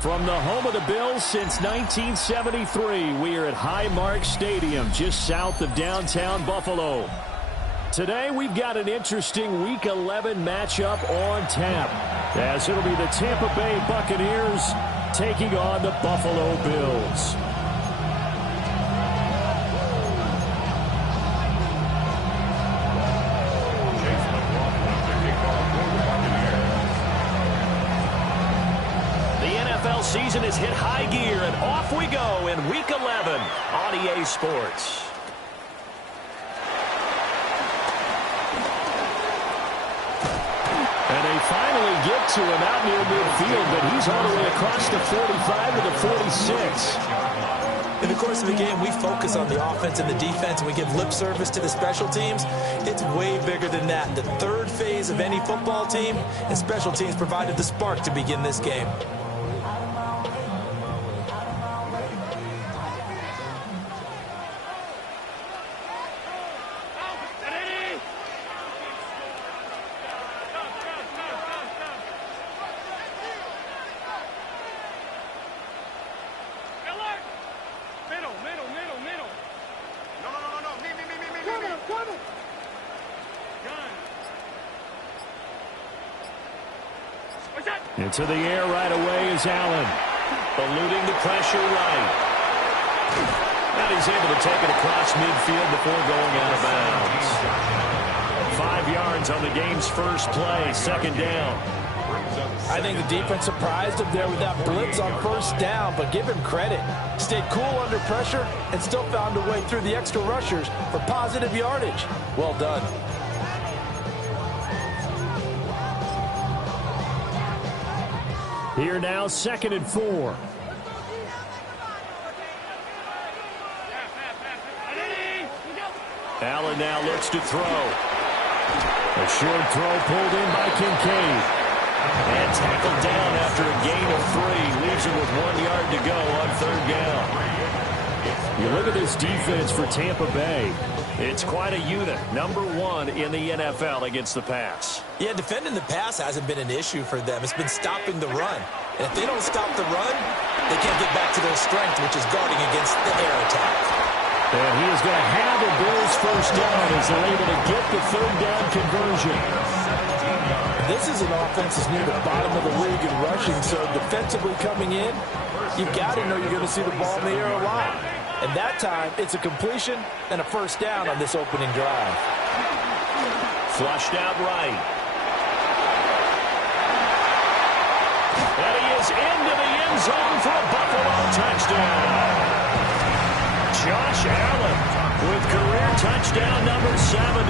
From the home of the Bills since 1973, we are at Highmark Stadium, just south of downtown Buffalo. Today, we've got an interesting Week 11 matchup on tap, as it'll be the Tampa Bay Buccaneers taking on the Buffalo Bills. Season has hit high gear, and off we go in Week 11 on EA Sports. And they finally get to him out near midfield, but he's all the way across the 45 to the 46. In the course of the game, we focus on the offense and the defense, and we give lip service to the special teams. It's way bigger than that. The third phase of any football team, and special teams provided the spark to begin this game. Into the air right away is Allen. Eluding the pressure right. And he's able to take it across midfield before going out of bounds. 5 yards on the game's first play, second down. I think the defense surprised him there with that blitz on first down, but give him credit. Stayed cool under pressure and still found a way through the extra rushers for positive yardage. Well done. Here now, 2nd and 4. Allen now looks to throw. A short throw pulled in by Kincaid. And tackled down after a gain of 3. Leaves him with 1 yard to go on 3rd down. You look at this defense for Tampa Bay. It's quite a unit. Number 1 in the NFL against the pass. Yeah, defending the pass hasn't been an issue for them. It's been stopping the run. And if they don't stop the run, they can't get back to their strength, which is guarding against the air attack. And he is going to have the Bills first down as they're able to get the 3rd down conversion. This is an offense that's near the bottom of the league in rushing, so defensively coming in, you've got to know you're going to see the ball in the air a lot. And that time, it's a completion and a first down on this opening drive. Flushed out right. And he is into the end zone for a Buffalo touchdown. Josh Allen with career touchdown number 70.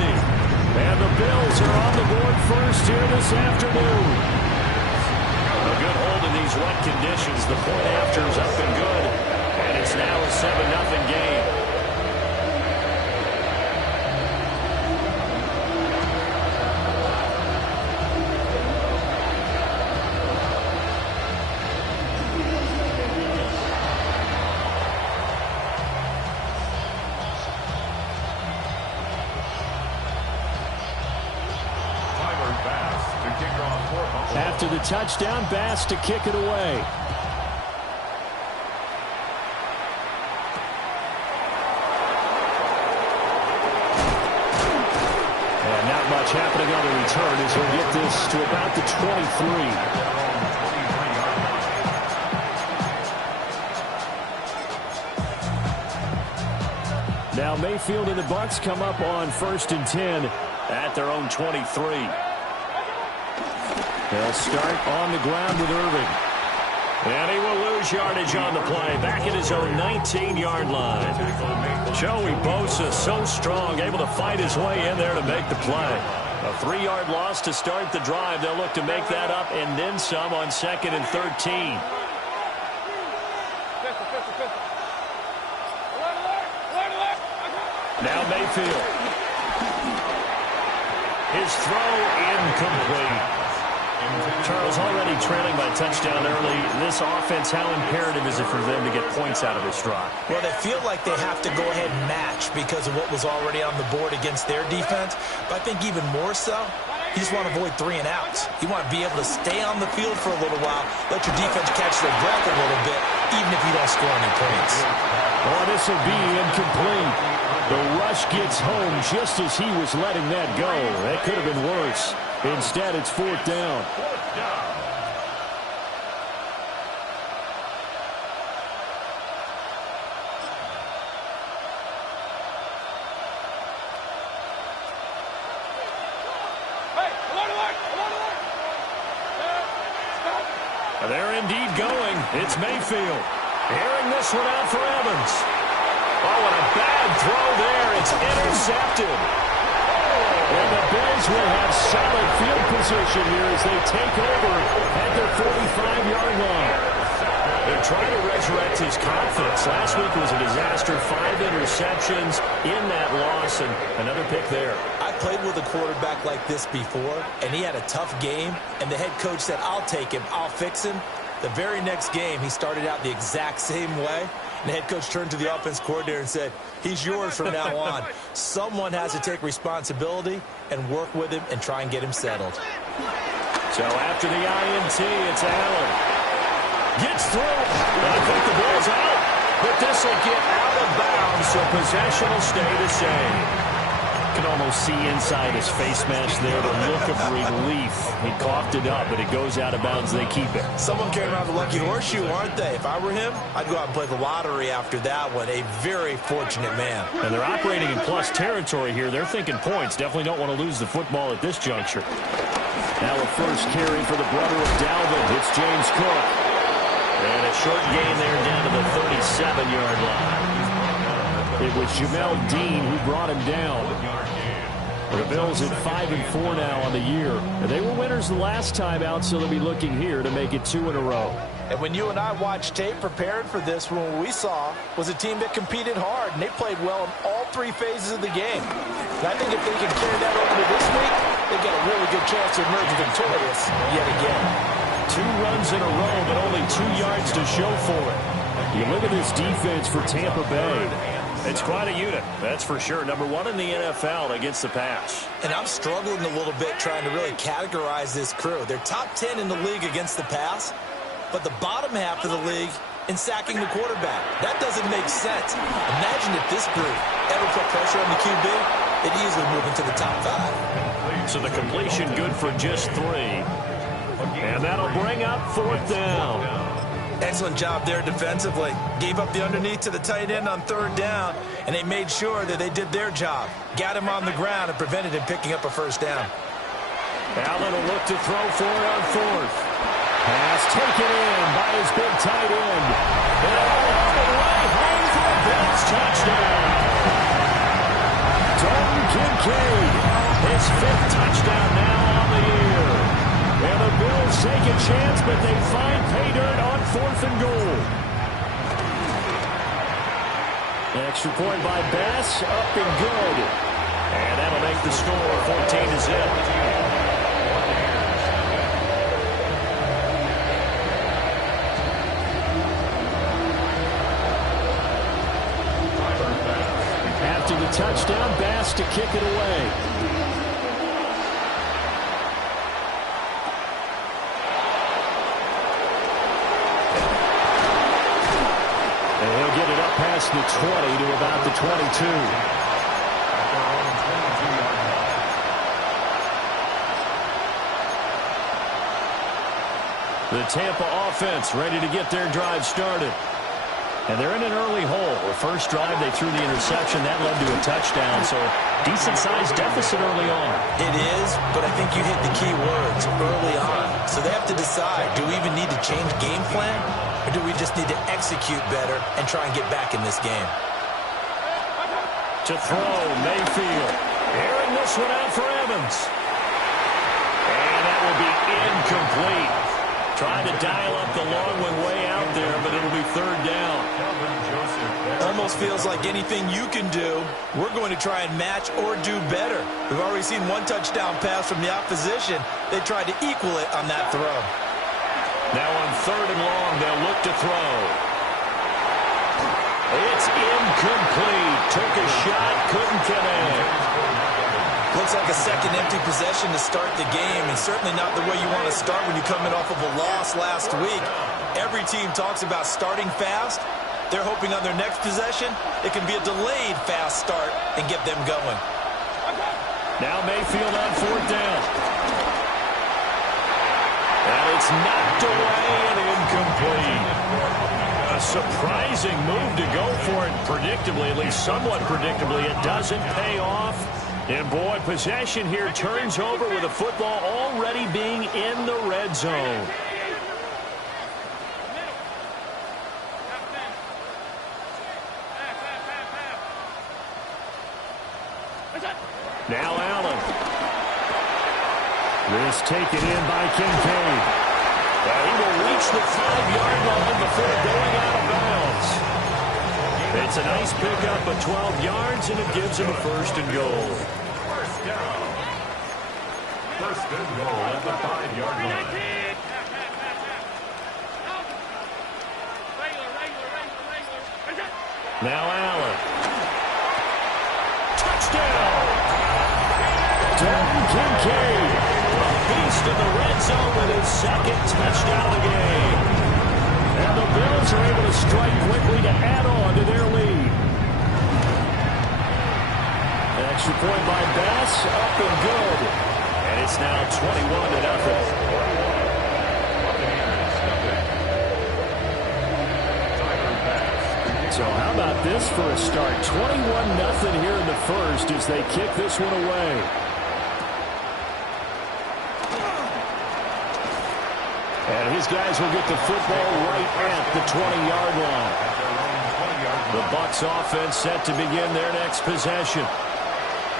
And the Bills are on the board first here this afternoon. A good hold in these wet conditions. The point after is up and good. And it's now a 7-0 game. After the touchdown, Bass to kick it away. And not much happening on the return as he'll get this to about the 23. Now Mayfield and the Bucs come up on 1st and 10 at their own 23. They'll start on the ground with Irving. And he will lose yardage on the play. Back at his own 19-yard line. Joey Bosa so strong, able to fight his way in there to make the play. A 3-yard loss to start the drive. They'll look to make that up and then some on 2nd and 13. Now Mayfield. His throw incomplete. Charles, already trailing by a touchdown early. This offense, how imperative is it for them to get points out of this drive? Well, they feel like they have to go ahead and match because of what was already on the board against their defense. But I think even more so, You just want to avoid 3 and outs. You want to be able to stay on the field for a little while, let your defense catch their breath a little bit, even if you don't score any points. Oh, this will be incomplete. The rush gets home just as he was letting that go. That could have been worse. Instead, it's 4th down. They're indeed going. It's Mayfield. Airing this one out for Evans. Oh, and a bad throw there. It's intercepted. And the Bills will have solid field position here as they take over at their 45-yard line. They're trying to resurrect his confidence. Last week was a disaster. 5 interceptions in that loss, and another pick there. I played with a quarterback like this before, and he had a tough game, and the head coach said, I'll take him, I'll fix him. The very next game, he started out the exact same way, and the head coach turned to the offense coordinator and said, he's yours from now on. Someone has to take responsibility and work with him and try and get him settled. So after the INT, it's Allen. Gets through. I think the ball's out, but this will get out of bounds, so possession will stay the same. You can almost see inside his face mask there the look of relief. He coughed it up, but it goes out of bounds. They keep it. Someone came around the lucky horseshoe, aren't they? If I were him, I'd go out and play the lottery after that one. A very fortunate man. And they're operating in plus territory here. They're thinking points. Definitely don't want to lose the football at this juncture. Now a first carry for the brother of Dalvin. It's James Cook. And a short gain there down to the 37-yard line. It was Jamel Dean who brought him down. The Bills at 5-4 now on the year. And they were winners the last time out, so they'll be looking here to make it 2 in a row. And when you and I watched tape prepared for this, what we saw was a team that competed hard, and they played well in all 3 phases of the game. And I think if they can carry that over to this week, they've got a really good chance to emerge victorious yet again. 2 runs in a row, but only 2 yards to show for it. You look at this defense for Tampa Bay. It's quite a unit, that's for sure. Number 1 in the NFL against the pass. And I'm struggling a little bit trying to really categorize this crew. They're top 10 in the league against the pass, but the bottom half of the league in sacking the quarterback. That doesn't make sense. Imagine if this group ever put pressure on the QB, they'd easily move into the top 5. So the completion good for just 3. And that'll bring up 4th down. Excellent job there defensively. Gave up the underneath to the tight end on 3rd down, and they made sure that they did their job. Got him on the ground and prevented him picking up a 1st down. Allen will look to throw for it on 4th. Pass taken in by his big tight end. And all the way home for a Bills touchdown. Dalton Kincaid, his 5th touchdown now on the year. And the Bills take a chance, but they find pay dirt on 4th and goal. Extra point by Bass, up and good. And that'll make the score 14-0. After the touchdown, Bass to kick it away. Past the 20 to about the 22. The Tampa offense ready to get their drive started. And they're in an early hole. The first drive, they threw the interception. That led to a touchdown, so decent-sized deficit early on. It is, but I think you hit the key words early on. So they have to decide, do we even need to change game plan? Or do we just need to execute better and try and get back in this game? To throw, Mayfield. Airing this one out for Evans. And that will be incomplete. Trying to dial up the long one way out there, but it'll be 3rd down. Almost feels like anything you can do, we're going to try and match or do better. We've already seen 1 touchdown pass from the opposition. They tried to equal it on that throw. Now on 3rd and long, they'll look to throw. It's incomplete. Took a shot, couldn't connect. Looks looks like a second empty possession to start the game, and certainly not the way you want to start when you come in off of a loss last week. Every team talks about starting fast. They're hoping on their next possession, it can be a delayed fast start and get them going. Now Mayfield on fourth down. And it's knocked away and incomplete. A surprising move to go for it predictably, at least somewhat predictably. It doesn't pay off. And boy, possession here turns over with the football already being in the red zone. Now Allen. This taken in by Kincaid. He will reach the 5-yard line before going out of bounds. It's a nice pickup of 12 yards, and it gives him a first and goal. First down. First and goal at the 5-yard line. Now Allen. Touchdown! Dalton Kincaid, a beast in the red zone with his second touchdown of the game. And the Bills are able to strike quickly to add on to their lead. Extra point by Bass, up and good. And it's now 21-0. So how about this for a start? 21-0 here in the first as they kick this one away. And his guys will get the football right at the 20-yard line. The Bucs offense set to begin their next possession.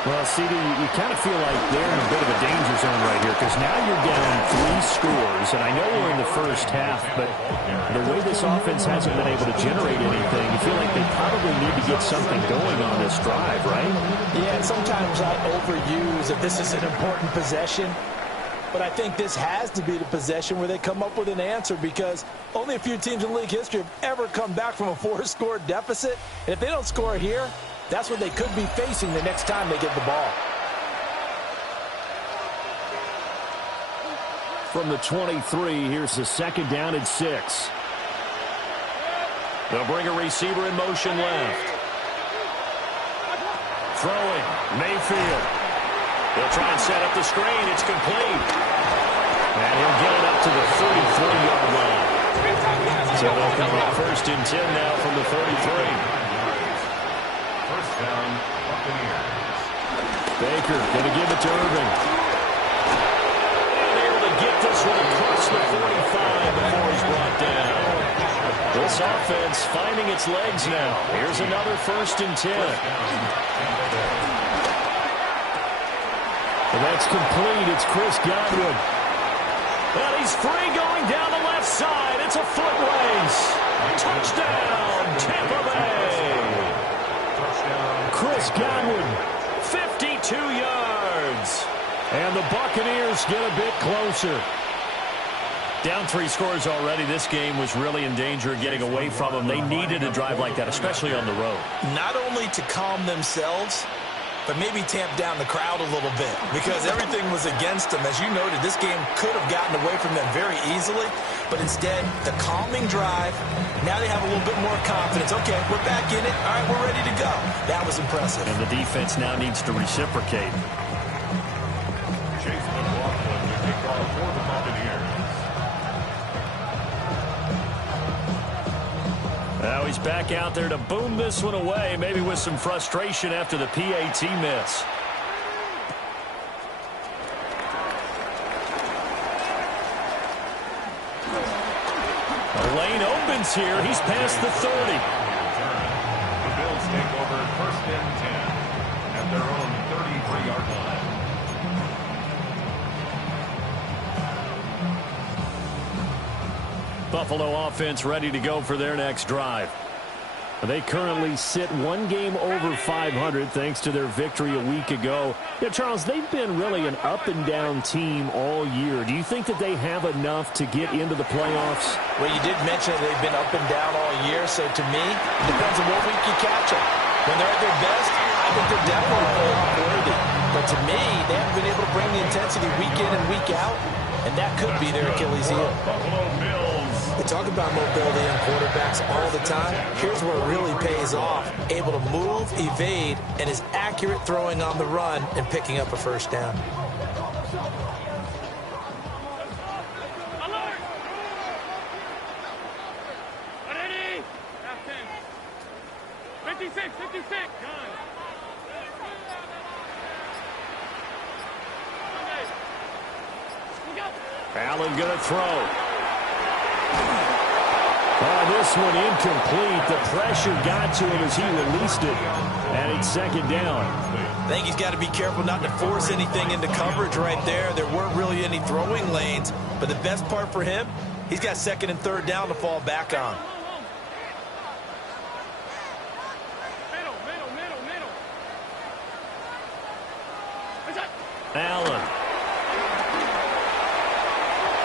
Well, CD, you kind of feel like they're in a bit of a danger zone right here because now you're down 3 scores, and I know we're in the first half, but the way this offense hasn't been able to generate anything, you feel like they probably need to get something going on this drive, right? Yeah, and sometimes I overuse that this is an important possession, but I think this has to be the possession where they come up with an answer because only a few teams in league history have ever come back from a 4-score deficit. And if they don't score here, that's what they could be facing the next time they get the ball. From the 23, here's the second down and 6. They'll bring a receiver in motion left. Throwing, Mayfield. They'll try and set up the screen. It's complete. And he'll get it up to the 33-yard line. So they'll come up first and 10 now from the 33. First down, Buccaneers. Baker going to give it to Irving. And able to get this one across the 45 before he's brought down. This offense finding its legs now. Here's another first and 10. And that's complete. It's Chris Godwin. And he's free going down the left side. It's a foot race. Touchdown, Tampa Bay. Chris Godwin, 52 yards. And the Buccaneers get a bit closer. Down 3 scores already. This game was really in danger of getting away from them. They needed a drive like that, especially on the road. Not only to calm themselves, but maybe tamp down the crowd a little bit because everything was against them. As you noted, this game could have gotten away from them very easily, but instead, the calming drive, now they have a little bit more confidence. Okay, we're back in it. All right, we're ready to go. That was impressive. And the defense now needs to reciprocate. Chase McLaughlin to kick off for the Buccaneers. Now he's back out there to boom this one away, maybe with some frustration after the PAT miss. The lane opens here. He's past the 30. The Bills take over first and 10 at their own 33-yard line. Buffalo offense ready to go for their next drive. They currently sit 1 game over 500 thanks to their victory a week ago. Yeah, Charles, they've been really an up-and-down team all year. Do you think that they have enough to get into the playoffs? Well, you did mention that they've been up and down all year, so to me, it depends on what week you catch them. When they're at their best, I think they're definitely playoff worthy. But to me, they haven't been able to bring the intensity week in and week out, and that could be their Achilles heel. We talk about mobility on quarterbacks all the time. Here's where it really pays off. Able to move, evade, and is accurate throwing on the run and picking up a first down. Allen going to throw. This one incomplete. The pressure got to him as he released it. And it's second down. I think he's got to be careful not to force anything into coverage right there. There weren't really any throwing lanes. But the best part for him, he's got second and third down to fall back on. Allen.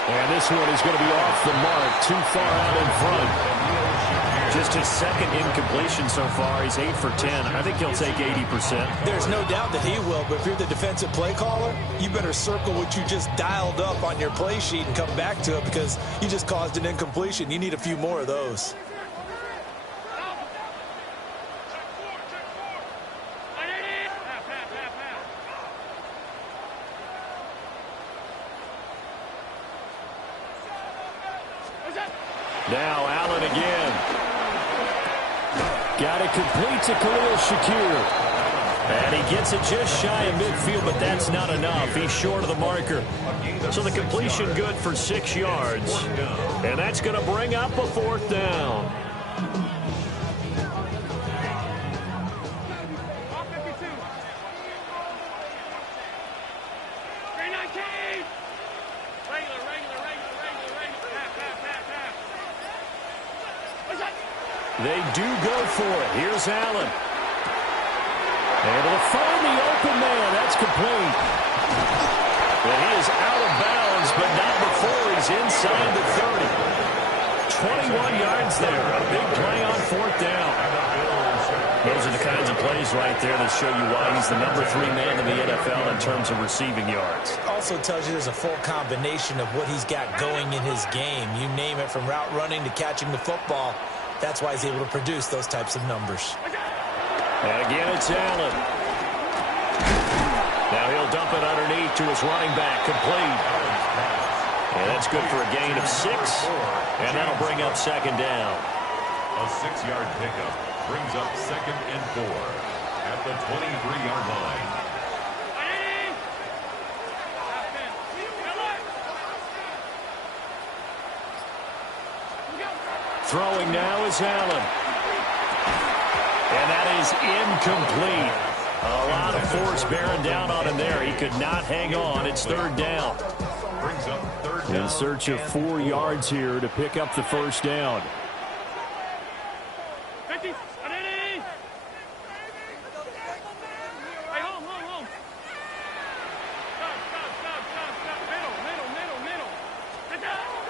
And this one is going to be off the mark, too far out in front. Just his second incompletion so far. He's 8 for 10. I think he'll take 80%. There's no doubt that he will, but if you're the defensive play caller, you better circle what you just dialed up on your play sheet and come back to it because you just caused an incompletion. You need a few more of those. Now Allen again. Got it complete to Khalil Shakir. And he gets it just shy of midfield, but that's not enough. He's short of the marker. So the completion good for 6 yards. And that's going to bring up a fourth down. They do go for it. Here's Allen. Able to find the open man. That's complete. And he is out of bounds, but not before he's inside the 30. 21 yards there. A big play on fourth down. Those are the kinds of plays right there that show you why he's the number 3 man in the NFL in terms of receiving yards. Also tells you there's a full combination of what he's got going in his game. You name it, from route running to catching the football. That's why he's able to produce those types of numbers. And again, it's Allen. Now he'll dump it underneath to his running back, complete. And that's good for a gain of 6. And that'll bring up second down. A 6-yard pickup brings up second and 4 at the 23-yard line. Throwing now is Allen. And that is incomplete. A lot of force bearing down on him there. He could not hang on. It's third down. Brings up third down. In search of 4 yards here to pick up the first down.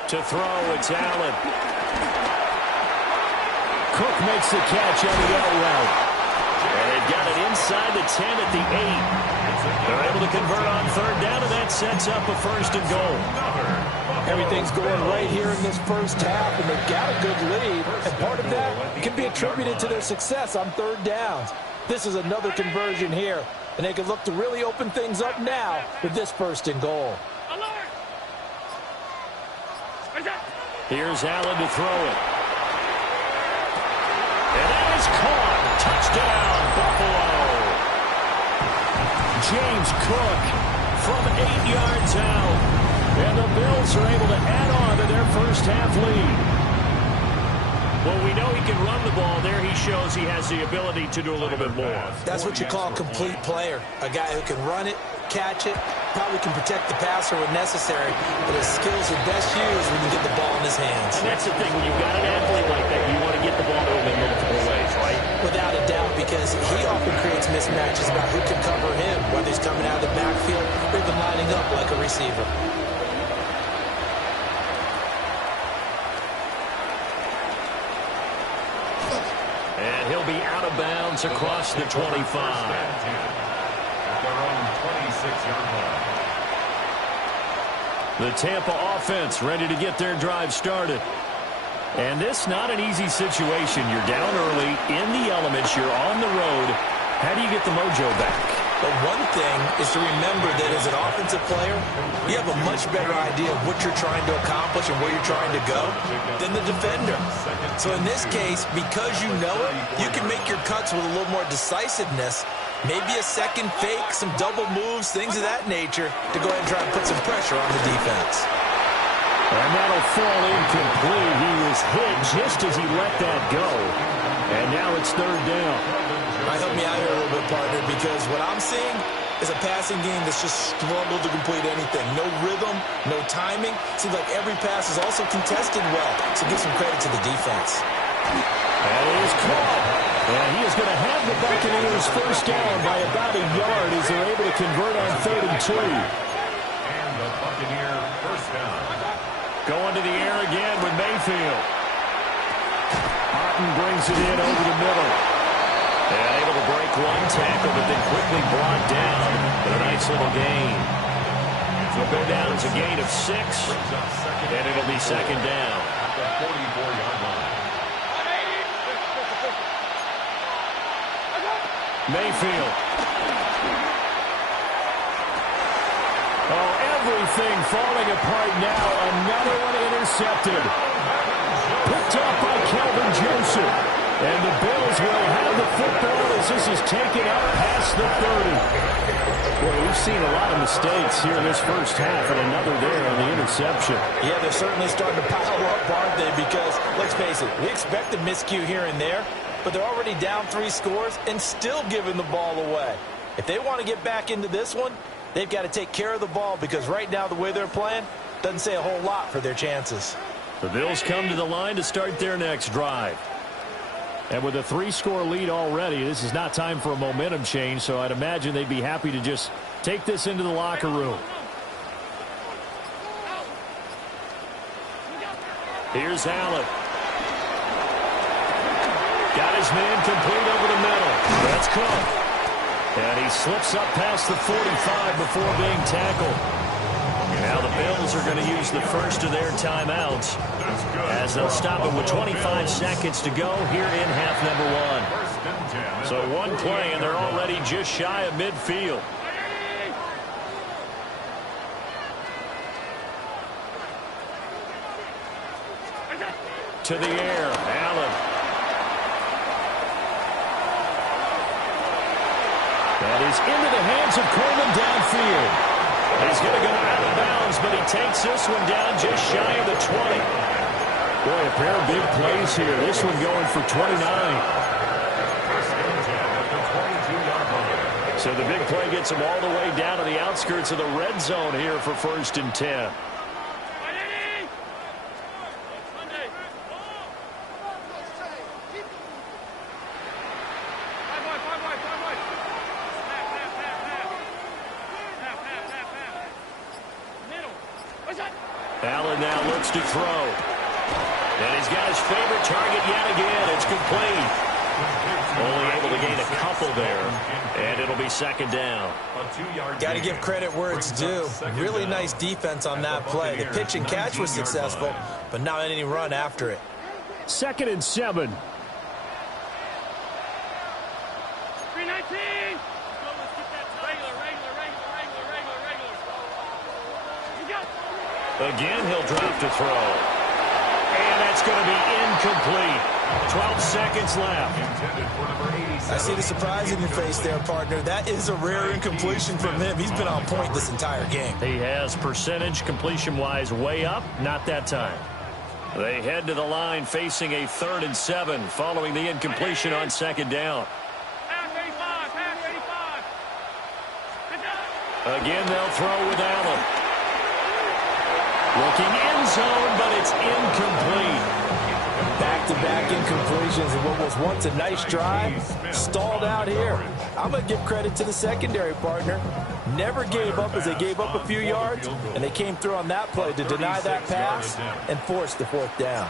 To throw, it's Allen. Cook makes the catch on the out route. And they've got it inside the 10 at the 8. They're able to convert on third down, and that sets up a first and goal. Everything's going right here in this first half, and they've got a good lead. And part of that can be attributed to their success on third downs. This is another conversion here, and they can look to really open things up now with this first and goal. Here's Allen to throw it. And that is caught. Touchdown, Buffalo. James Cook from 8 yards out. And the Bills are able to add on to their first half lead. Well, we know he can run the ball. There he shows he has the ability to do a little bit more. That's what you call a complete player. A guy who can run it, catch it, probably can protect the passer when necessary, but his skills are best used when you get the ball in his hands. And that's the thing. When you've got an athlete like that, you want to get the ball to him in multiple ways, right? Without a doubt, because he often creates mismatches about who can cover him, whether he's coming out of the backfield or even lining up like a receiver. And he'll be out of bounds across the 25. their own 26-yard line. The Tampa offense ready to get their drive started. And this not an easy situation. You're down early, in the elements, you're on the road. How do you get the mojo back? But one thing is to remember that as an offensive player, you have a much better idea of what you're trying to accomplish and where you're trying to go than the defender. So in this case, because you know it, you can make your cuts with a little more decisiveness, maybe a second fake, some double moves, things of that nature, to go ahead and try and put some pressure on the defense. And that'll fall incomplete. He was hit just as he let that go. And now it's third down. Help me out here a little bit, partner, because what I'm seeing is a passing game that's just struggled to complete anything. No rhythm, no timing. Seems like every pass is also contested well. So give some credit to the defense. That is caught. And he is going to have the Buccaneers first down by about a yard as they're able to convert on 3rd and 2. And the Buccaneer first down. Going to the air again with Mayfield. Martin brings it in over the middle. And able to break one tackle, but then quickly brought down. But a nice little gain. Will go down as a gain of 6. And it'll be second down. At the 44-yard line. Mayfield. Oh, everything falling apart now. Another one intercepted. Picked up by Kelvin Joseph. And the Bills will have the football as this is taken up past the 30. Boy, we've seen a lot of mistakes here in this first half, and another there on the interception. Yeah, they're certainly starting to pile up, aren't they? Because, let's face it, we expect a miscue here and there, but they're already down 3 scores and still giving the ball away. If they want to get back into this one, they've got to take care of the ball because right now the way they're playing doesn't say a whole lot for their chances. The Bills come to the line to start their next drive. And with a 3-score lead already, this is not time for a momentum change, so I'd imagine they'd be happy to just take this into the locker room. Here's Allen. Got his man complete over the middle. That's Cook. And he slips up past the 45 before being tackled. Now the Bills are going to use the first of their timeouts as they'll stop it with 25 seconds to go here in half number 1. So one play, and they're already just shy of midfield. To the air, Allen. That is into the hands of Coleman downfield. He's going to go out of bounds, but he takes this one down just shy of the 20. Boy, a pair of big plays here. This one going for 29. So the big play gets him all the way down to the outskirts of the red zone here for 1st and 10. Allen now looks to throw. And he's got his favorite target yet again. It's complete. Only able to gain a couple there. And it'll be second down. Got to give credit where it's due. Really nice defense on that play. The pitch and catch was successful, but not any run after it. 2nd and 7. 319. Again, he'll drop to throw. And that's going to be incomplete. 12 seconds left. I see the surprise in your face there, partner. That is a rare incompletion from him. He's been on point this entire game. He has percentage completion-wise way up. Not that time. They head to the line facing a 3rd and 7 following the incompletion on 2nd down. Again, they'll throw with Allen. Looking end zone, but it's incomplete. Back-to-back incompletions of what was once a nice drive, stalled out here. I'm going to give credit to the secondary, partner. Never gave up as they gave up a few yards, and they came through on that play to deny that pass and force the 4th down.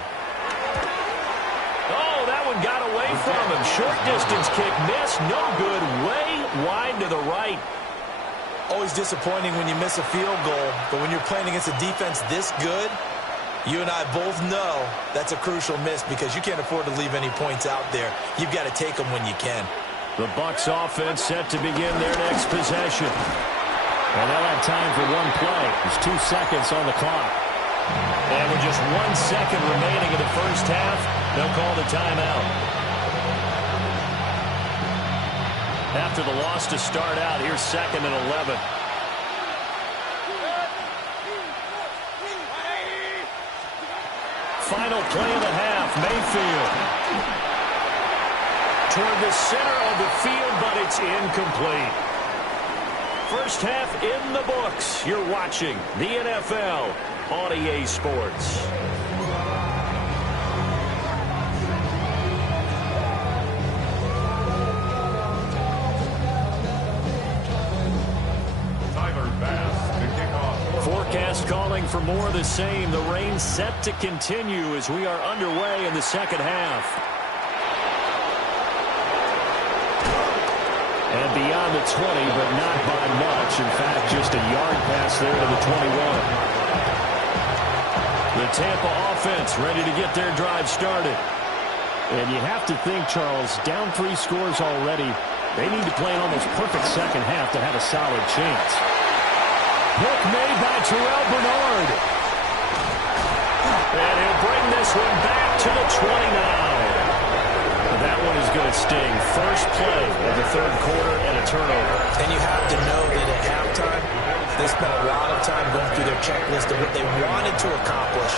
Oh, that one got away from him. Short distance kick missed. No good. Way wide to the right. Always disappointing when you miss a field goal, but when you're playing against a defense this good, you and I both know that's a crucial miss because you can't afford to leave any points out there. You've got to take them when you can. The Bucs offense set to begin their next possession. And they'll have time for one play. There's 2 seconds on the clock. And with just 1 second remaining in the first half, they'll call the timeout. After the loss to start out, here's 2nd and 11. Final play of the half, Mayfield. Toward the center of the field, but it's incomplete. First half in the books. You're watching the NFL on EA Sports. Forecast calling for more of the same. The rain set to continue as we are underway in the second half. And beyond the 20, but not by much. In fact, just a yard pass there to the 21. The Tampa offense ready to get their drive started. And you have to think, Charles, down 3 scores already. They need to play an almost perfect second half to have a solid chance. Pick made by Terrell Bernard. And he'll bring this one back to the 29. That one is going to sting. First play of the third quarter and a turnover. And you have to know that at halftime, they spent a lot of time going through their checklist of what they wanted to accomplish.